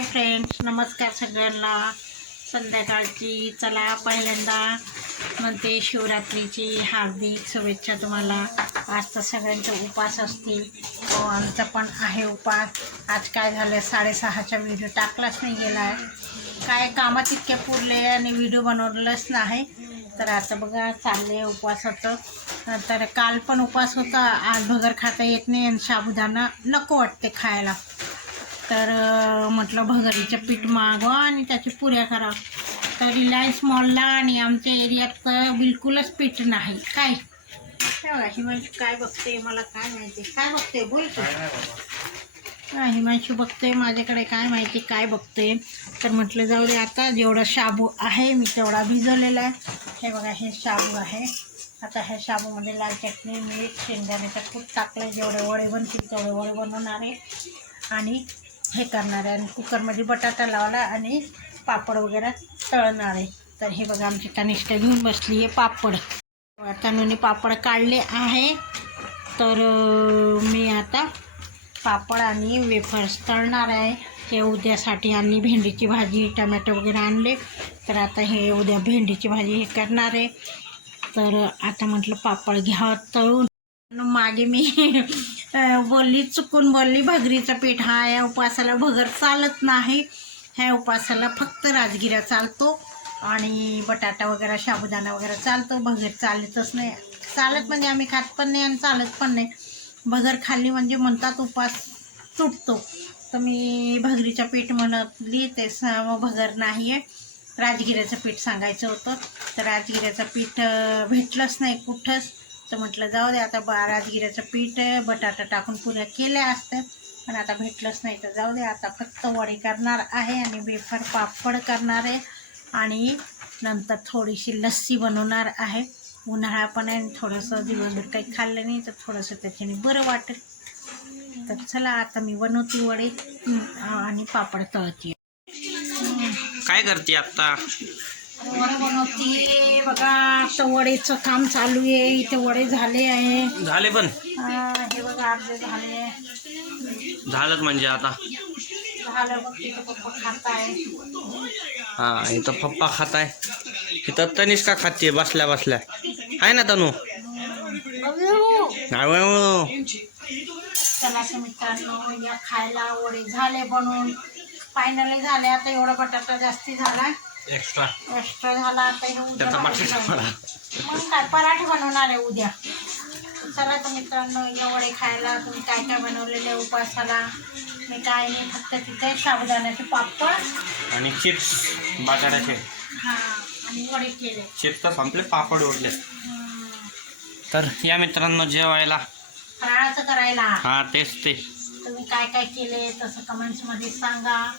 Hi friends नमस्कार सगळ्यांना. संध्याकाळची चला पहिल्यांदा म्हणते शिवरात्रीची हार्दिक शुभेच्छा तुम्हाला. आज तर सगळ्यांचा उपास असतील. तो आमचा पण आहे उपास. आज काय झालं साडेसहाचा व्हिडिओ टाकलाच नाही गेला. आहे काय कामात इतके पुरले आणि व्हिडिओ बनवलंच नाही. तर आता बघा चालले होतं तर काल पण उपवास होता. आज भगर खाता येत नाही आणि साबुदाणा नको वाटते खायला. तर म्हटलं भगरीचं पीठ मागवा आणि त्याची पुऱ्या करा. तर रिलायन्स मॉलला आणि आमच्या एरियात तर बिलकुलच पीठ नाही. काय? हिमांशू काय बघते मला काय माहिती. काय बघते बोल हा, हिमांशू बघते माझ्याकडे काय माहिती काय बघते तर म्हटलं जाऊ दे आता जेवढा शाबू आहे मी तेवढा भिजवलेला आहे. हे बघा हे शाबू आहे. आता ह्या शाबूमध्ये लाल चटणी मीठ शेंगदाण्याचं कूट टाकलं जेवढे वडे बनतील तेवढे वडे बनवणार आहे. आणि हे करणार आहे. आणि कुकरमध्ये बटाटा लावला आणि पापड वगैरे तळणार आहे. तर हे बघा आमची कनिष्ठ घेऊन बसली आहे पापड. तनुने पापड काढले आहे. तर मी आता पापड आणि वेफर्स तळणार आहे. हे उद्यासाठी आणि भेंडीची भाजी टमॅटो वगैरे आणले. तर आता हे उद्या भेंडीची भाजी हे करणार आहे. तर आता म्हटलं पापड घ्या तळून. मागे मी बोलली चुकून बोलली भगरीचं पीठ. हा या उपवासाला भगर चालत नाही. ह्या उपवासाला फक्त राजगिरा चालतो आणि बटाटा वगैरे साबुदाणा वगैरे चालतो. भगर चालतच नाही. चालत म्हणजे आम्ही खात पण नाही आणि चालत पण नाही. भगर खाल्ली म्हणजे म्हणतात उपास तुटतो. तर मी भगरीचं पीठ म्हणतली ते स भगर नाही आहे राजगिऱ्याचं पीठ सांगायचं होतं. तर राजगिऱ्याचं पीठ भेटलंच नाही कुठंच. तर म्हटलं जाऊ दे आता बा राजगिऱ्याचं पीठ आहे बटाटा टाकून पुऱ्या केल्या असतं पण आता भेटलंच नाही तर जाऊ दे आता फक्त वडे करणार आहे आणि वेफर पापड करणार आहे. आणि नंतर थोडीशी लस्सी बनवणार आहे. उन्हाळा पण आहे आणि थोडंसं दिवसभर काही खाल्लं नाही तर थोडंसं त्याच्याने बरं वाटेल. तर चला आता मी बनवते वडे आणि पापड तळते. काय करते आत्ता? वडे बनवते बघा आता वडेचं काम चालू आहे इथे वडे झाले आहे. झाले पण. हा, हे बघा अर्धे झाले. झालंच म्हणजे आता. झालं बघ तिथं पप्पा हा इथं पप्पा खात आहे इथं तनिष्का खाते बसल्या बसल्या. आहे ना तनू? नाही चला तर मित्रांनो या खायला वडे झाले बनवून फायनली झाले आता एवढा बटाटा जास्ती झाला. एक्स्ट्रा एक्स्ट्रा झाला आता हे उद्या त्याचा मग काय पराठे बनवणार आहे उद्या. चला तर मित्रांनो या वडे खायला तुम्ही काय काय बनवलेले उपासाला मी काय नाही फक्त तिथे साबुदाण्याचे पापड. आणि चिप्स बटाट्याचे. हा आणि वडे केले. चिप्स तर संपले पापड हम्म. तर या मित्रांनो जेवायला. फराळाचं करायला. हा तेच ते. तुम्ही काय काय केले तसं कमेंट्समध्ये सांगा.